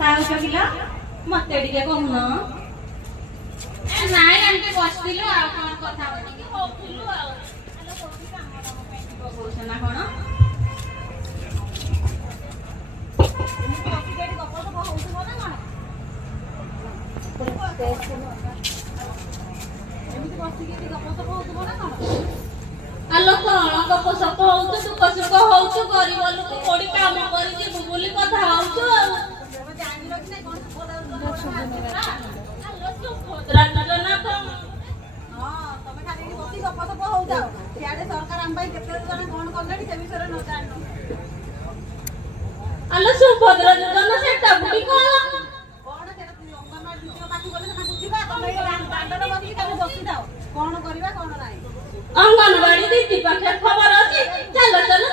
କଥା ହଉଛ କିଲ ମତେ ଟିକେ କହୁନ। ନାଇଁ ଏମିତି ବସିଥିଲୁ ଆଉ କଣ କଥା ହଉଥିଲୁ ଆଉ କହୁଛ ନା କଣ? ଆଲୋ କଣ ଗପ ସପ ହଉଛୁ ଦୁଃଖ ସୁଖ ହଉଛୁ ଗରିବ ଲୋକ କୋଉଠି କାମ କରିଯିବୁ ବୋଲି କଥା ହଉଛୁ ଆଉ ସୁଭଦ୍ରା ଯୋଜନା କଣ? ଆଲୋ ସୁଭଦ୍ରା ଯୋଜନା ସେଟା ବୁଲି କଣ? କଣ କରିବା କଣ ନାହିଁ ଅଙ୍ଗନବାଡି ଦିଦି ପାଖରେ ଖବର ଅଛି ଚାଲ ଚାଲ